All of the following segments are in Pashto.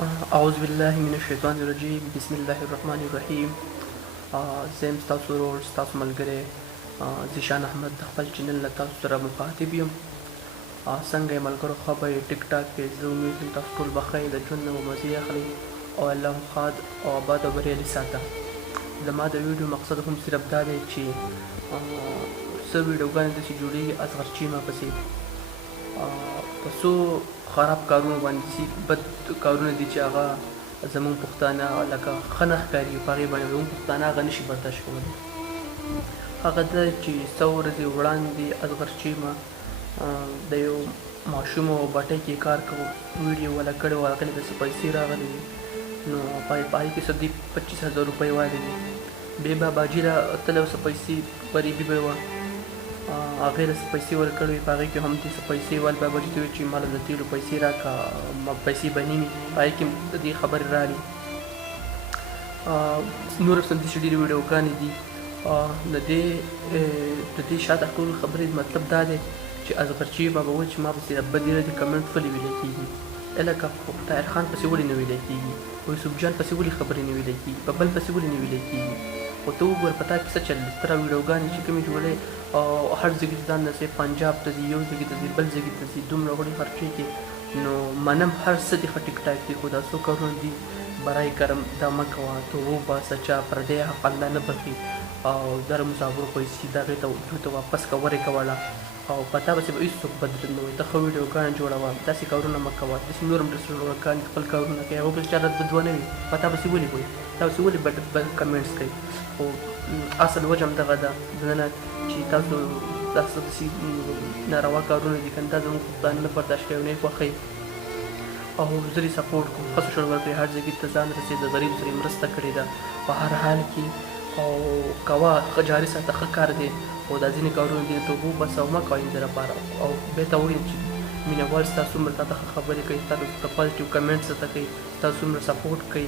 اعوذ بالله من الشیطان الرجیم بسم الله الرحمن الرحیم. زه یم ستاسو ورور ستاسو ملګری ذیشان احمد د خپل چینل له تاسو سره مخاطب یم. څنګه یې ملګرو ښه به یې ټیک ټاک کې زه امید کوم تاسو ټول به ښه یې د ژوند نه مو مزې اخلئ او الله مو ښاد او اباد او بریالي ساته. زما د ویډیو مقصد هم صرف دا دی چې څه ویډیوګانې داسې جوړېږي اصغرچي ما پسې په څو خراب کارونه باندې بد کارونه دي چې هغه زموږ پښتانه لکه ښه نه ښکاري په هغې باندې زموږ پښتانه هغه نشي برداشت کولی. هغه دا چې څو ورځې وړاندې اصغرچي ما د یو ماشوم او بټۍ کې کار کوو ویډیو والا کړی و، هغې ته څه پیسې راغلې وې نو په هغې کې څه دي 25,000 روپۍ والې وې. بیا به باجي را تلی څه پیسې غریبي به وه، هغې له څه پیسې ورکړې وې، په هغې کې هم دې څه پیسې ول بیا باجي ته وویل چې ماله د تیلو پیسې راکړه، پیسې به نه وي. په هغې کې د دې خبرې رالې. نور هم داسې ډېرې ویډیوګانې دي. د دې شاته ټول خبرې مطلب دا دی چې اصغرچي بابا وویل چې ما پسې بدې ردې کمنټ ولې ویلی کېږي، لکه طاهر خان پسې ولې نه ویلی کېږي، یوسف جان پسې ولې خبرې نه ویلی کېږي، په بل پسې ولې نه ویلی کېږي. خو ته وګوره په تا کې څه چل دی. ستره ویډیوګانې چې کومې جوړوې او هر ځای کې ځان نه پنجاب ته ځي، یو ځای کې ته ځي، بل ځای کې ته ځي، دومره غوړې خرچې کې نو منم هر څه دي ښه ټیک ټاک دي، خو دا څو کارونه دي برای کرم دا مه کوه. تو وباسه چا پردی حق الله نه بخي او در مسافرو پیسې د هغې ته دوی ته واپس که ورې کوله او په تا پسې به هېڅوک بدرد نه وایي. ته ښه ویډیوګانې جوړوه، داسې کارونه مه کوه. داسې نور هم ډېر ویډیوګانې خپل کارونه کوي، هغو پسې چا رد بد ونه وي، په تا پسې ولې وایي، تا پسې ولې بد کمنټس کوي. خو اصل وجه هم دغه ده دننه چې تاسو داسې ناروا کارونه دي که نه دا زموږ پښتانه نه برداشت کوي او نه یې خوښوي او زه دې سپورټ کوم. ښه سوشل ورکړئ، هر ځای کې ته ځان رسېږي، د غریب سره مرسته کړې ده په هر حال کې او کوه ښه جاري ساته، ښه کار دی. خو دا ځینې کارونه دي توبه وباسه او مه کوه د دې لپاره. او بیا ته وایم چې مینه وال ستا څومره تا ته ښه خبرې کوي، ستا ته پازیټیو کمنټس درته کوي، ستا څومره سپورټ کوي،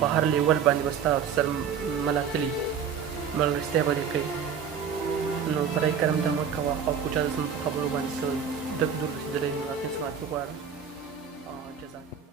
په هر لیول باندې به ستا سر ملاتړي ملګرتیا به دې کوي. نو برای کرم دا مه کوه او که چا زموږ په خبرو باندې څه ډک دور رسېدلی نو هغې څخه معافي غواړم. جزاک